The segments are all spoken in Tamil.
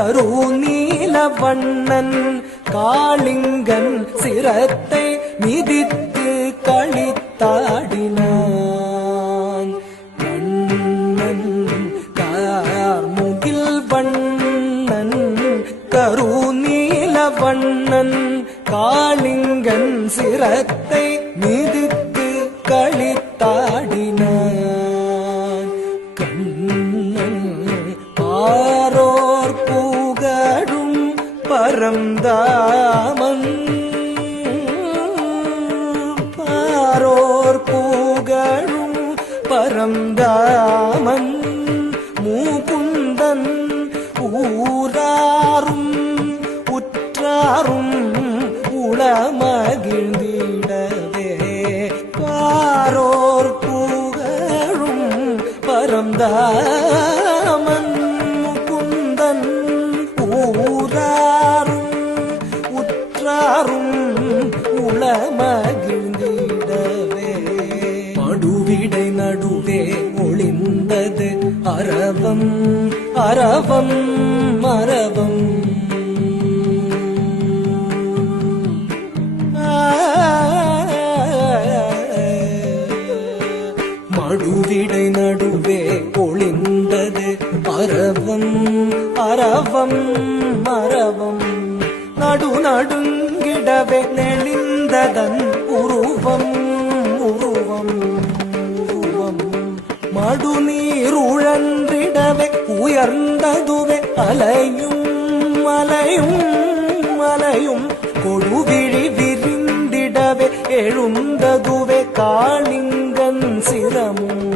கருநீல வண்ணன் காளிங்கன் சிரத்தை மிதித்து களித்தாடினான். கண்ணன் கார்முகில் வண்ணன் கருநீல வண்ணன் காளிங்கன் சிரத்தை மிதித்து களித்தாடினான். கண்ணன் பாரோர் புகழும் பரந்தாமன் பாரோர் புகழும் பரந்தாமன் மூகுந்தன் ஊராரும் உற்றாரும் உளமகிழ்ந்திடவே பாரோர் புகழும் பரந்தாமன் முகுந்தன் ஊராரும் உற்றாரும் உளமகிழ்ந்திடவே மடுவிடை நடுவே ஒளிந்தது அரவம் அரவம் அரவம். மடுவிடை நடுவே ஒளிந்தது அரவம் அரவம் அரவம். நடுநடுங்கிடவே நெளிந்ததன் உருவம் உருவம் உருவம். மடுநீருழன்றிடவே உயர்ந்ததுவே அலையும் அலையும் அலையும். கொடுவிழி விரிந்திடவே எழுந்ததுவே காளிங்கன் சிரமும்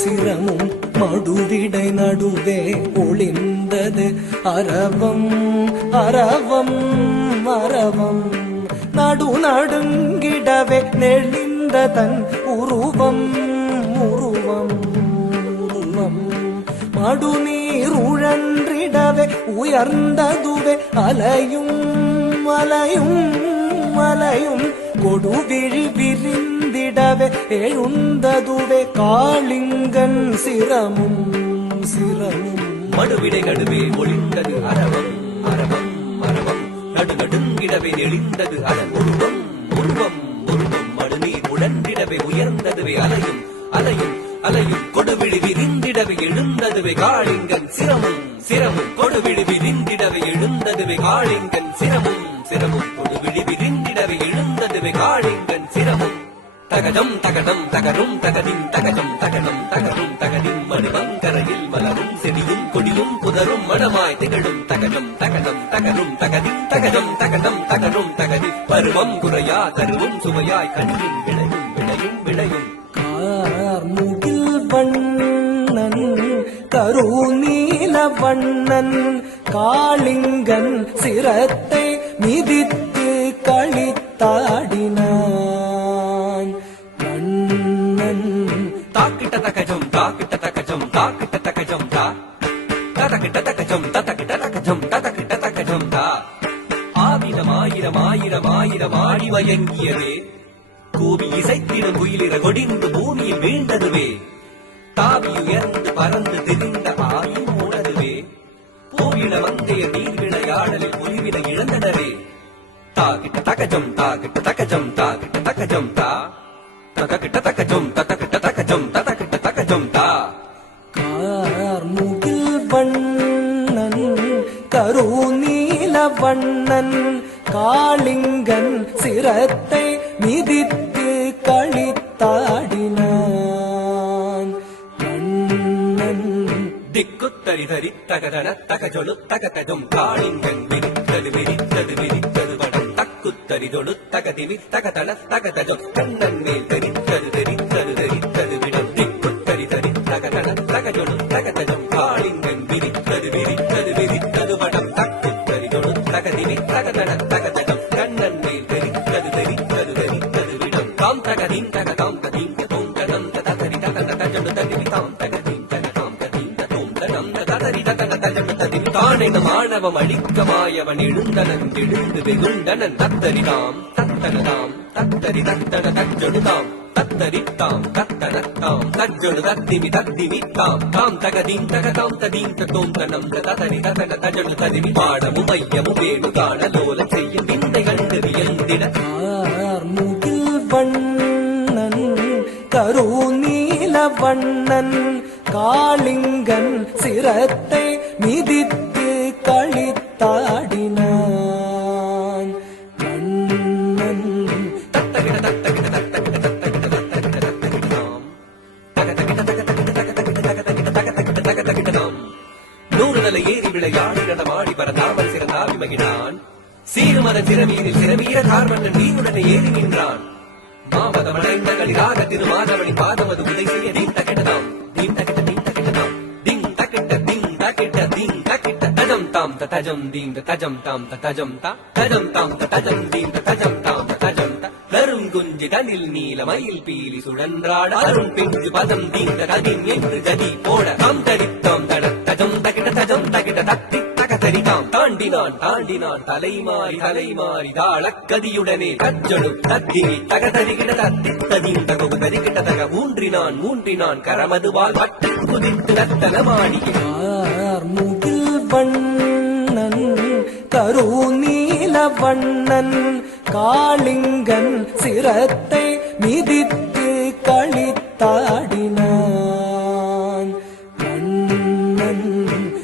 சிரமும். மடுவிடை நடுவே ஒளிந்தது அரவம் அரவம் அரவம். நடுநடுங்கிடவே நெளிந்ததன் உருவம் உருவம் உருவம். மடுநீருழன்றிடவே உயர்ந்ததுவே அலையும் அலையும் அலையும். கொடுவிழி விரிந்திடவே எழுந்ததுவே காளிங்கன் சிரமும் சிரமும். மடுவிடை நடுவே ஒளிந்தது அரவம் அரவம் அரவம். நடுநடுங்கிடவே நெளிந்தது அதன் உருவம் உருவம் உருவம். மடுநீர் உழன்றிடவே உயர்ந்ததுவே அலையும் அலையும் அலையும். கொடுவிழி விரிந்திடவே எழுந்ததுவே காளிங்கன் சிரமும் சிரமும். கொடுவிழி விரிந்திடவே எழுந்ததுவே காளிங்கன் சிரமும் சிரமும். கொடுவிழி விரிந்திடவே எழுந்ததுவே காளிங்கன் சிரமும். தகடம் தகடம் தகரும் தகதின் தகடம் தகடம் தகரும் தகதின். மணிமங்கரையில் மலரும் செடியும் கொடியும் புதரும் மனமாய் திகழும் தகடம் தகடம் தகரும் தகதின் தகடம் தகடம் தகரும் தகதி. பருவம் குறையா தருவும் சுவையாய் கனியும் விளையும் விளையும் விளையும். கார்முகில் வண்ணன் கருநீல வண்ணன் காளிங்கன் சிரத்தை மிதித்து களித்தாடினான். கண்ணன் தாக்கிட்ட தகஜம் தாக்கிட்ட தகஜம் தாக்கிட்ட தகஜம் தா ததக்கிட்ட தகஜம் ததக்கிட்ட தகஜம் ததக்கிட்ட தகஜம் தா. ஆயிரம் ஆயிரம் ஆயிரம் ஆயிரம் ஆடி மயங்கியவே கூவி இசைத்திடும் குயிலிற கொடிந்து பூமியில் வீழ்ந்ததுவே. தாவி உயர்ந்து பறந்து திரிந்த ஆயும் மூடதுவே. பூவிட வந்தைய நீர் விளையாடலில் புலிவிட இழந்தனவே. தாக்கிட்ட தகஜம் தாக்கிட்ட தகஜம் தாக்கிட்ட தகஜம் தா ததக்கிட்ட தகஜம் ததக்கிட்ட தகஜம் ததக்கிட்ட தகஜம் தா. கார்முகில் வண்ணன் கருநீல வண்ணன் காளிங்கன் சிரத்தை மிதித்து களித்தாடினான். கண்ணன் திக்குத்தரி தரி தகதன தகஜொலு தகதஜம். காளிங்கன் விரித்தது விரித்தது விரித்தது படம். தக்குத்தரி தொழு தகதிவி தகதன தகதஜம். கண்ணன் மேல் தெரித்தது தெரித்தது தெரித்தது விடம். திக்குத்தரி தரி தகதன தகஜொலு தகதஜம். காளிங்கன் விரித்தது விரித்தது விரித்தது படம். தக்குத்தரி தொழு தகதிவி தகதன தகதஜம். கண்ணன் மேல் தெரித்தது தெரித்தது தெரித்தது விடம். தாம் தகதீம் தகதாம் ததீம் தோம் தனம் ததரி தகன தஜடு ததிவி தாம் தகதீம் தகதாம் ததீம் தோம் தனம் ததரி தகன தஜடு ததிவி. தானென மாணவம் அளிக்கமாயவன் எழுந்தனன் எழுந்து வெகுண்டனன். தத்தரிதாம் தத்தனதாம் தத்தரி தத்தன தஜடுதாம் தத்தரித்தாம் தத்தனத்தாம் தஜ்ஜொடு தத்திமி தத்திமித்தாம் தாம் தகதீம் தகதாம் ததீம் தத்தோம் தனம் ததரி ததன தஜொடு ததிமி பாடமும் மையமும் வேணு காண லோலம் செய்யும் விந்தை கண்டு வியந்திட கார்முகில் வண்ணன் கருநீல வண்ணன் காளிங்கன் சிரத்தை மிதித்து களித்தாடினான் கண்ணன் தத்தகிட தத்தகிட தத்தகிட தத்தகிட தத்தகிட தத்தகிடதாம் தகதகிட தகதகிட தகதகிட தகதகிட தகதகிட தகதகிடதாம் நூறுதலை ஏறி விளையாடி நடமாடி பரதாமல் சிறந்தாவி மகிழான் சீருமத சிறமீரில் சிறமீர கார்மன்னன் நீருடனே ஏறி நின்றான் மாமதம் அடைந்த களிராக திருமாதவனி பாதமது உதை செய்ய தீம் தகிடதாம் தீம் தகிட தீம் தகிடதாம் தீம் தகிட்ட தீம் தகிட்ட தீம் தகிட்ட தஜம் தாம் தஜம் தீம் தஜம் தாம் தஜம் தா தஜம் தாம் தஜம் தீம் தஜம் தாம் தஜம் த கருங்குஞ்சி தனில் நீல மயில் பீலி சுழன்றாட அருண் பிஞ்சு பதம் தீம் ததிம் என்று ஜதி போட தாம் தடித்தாம் தட தஜம் தகிட தஜம் தகிட தத்தி தகதரிதாம் தாண்டினான் தாண்டினான் தலைமாறி தலைமாறி தாளக்கதியுடனே தஜ்ஜொடு தத்தினி தகதரிகிட தத்தி ததிம் தகு தரிகிட தக ஊன்றினான் ஊன்றினான் கரமதுவால் வட்டு குதித்து ரத்தனமாடிய கார்முகில் வண்ணன் கருநீல வண்ணன் காளிங்கன் சிரத்தை மிதித்து களித்தாடினான் கண்ணன்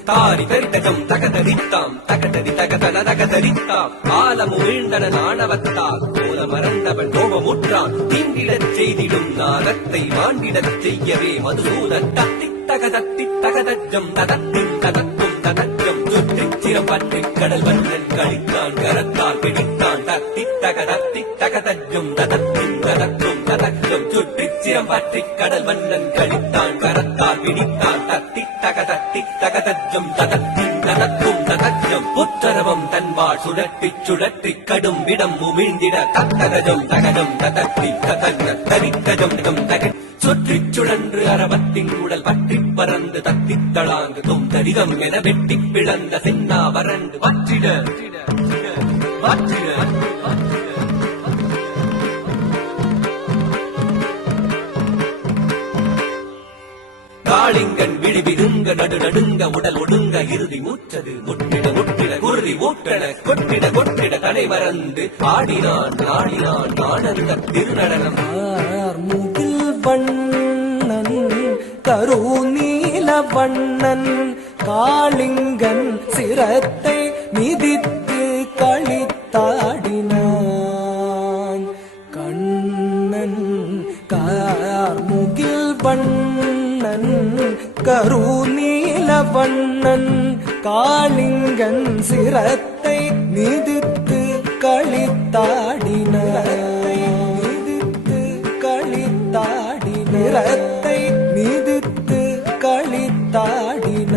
தாரி தரித்தகம் தகதரித்தாம் தகதரி தகதன தகதரித்தாம் ஆலமு வீழ்ந்தன ஆணவத்தால் கோல மறந்தவன் கோபமுற்றான் தீண்டிடச் செய்திடும் நாகத்தை மாண்டிடச் செய்யவே மதுசூதன் தத்தி தகதத்தி தகதஜம் ததத்தின் ததத்தும் ததஜம் சுற்றிச் சிரம் பற்றிக் கடல் வண்ணன் கழித்தான் கரத்தால் பிடித்தான் தத்தி தகதத்தி தகதஜம் ததத்தின் ததத்தும் ததஜம் சுற்றிச் சிரம் பற்றிக் கடல் வண்ணன் கழித்தான் கரத்தால் பிடித்தான் தத்தி தகதத்தி தகதஜம் ததத்தின் ததத்தும் ததஜம் புற்றரவம் தன்பால் சுழற்றிச் சுழற்றிக் கடும் விடம் உமிழ்ந்திட தத்தகஜம் தகஜம் ததத்தி ததன்ன தரிக்கஜம் தகி சுற்றிச் சுழன்று அரவத்தின் உடல் பற்றிப் பறந்து தத்தித் தளாங்கு தொந்தரிதம் என வெட்டிப் பிளந்த சின்னா வறண்டு வற்றிட வற்றிட காளிங்கன் விழி விடுங்க நடு நடுங்க உடல் ஒடுங்க இறுதி மூச்சது முட்டிட முட்டிட குருதி ஊட்டட கொட்டிட கொட்டிட தலை மறந்து ஆடினான் ஆடினான் ஆனந்த திருநடனம் கார்முகில் வண்ணன் கருநீல வண்ணன் காளிங்கன் சிரத்தை மிதித்து களித்தாடினான் கண்ணன் கார்முகில் வண்ணன் கருநீல வண்ணன் காளிங்கன் சிரத்தை மிதித்து களித்தாடினான் மிதித்து களித்தாடினத்தை மிதித்து களித்தாடினத்தை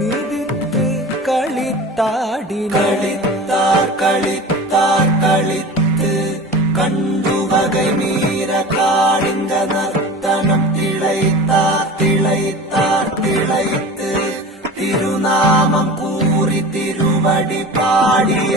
மிதித்து களித்தாடினார் களித்தார் களித்து கண்டு வகை மீற காளிங்க நர்த்தனம் திளைத்தார் திளைத்தார் திளைத்து திருநாமம் கூறி திருவடி பாடிய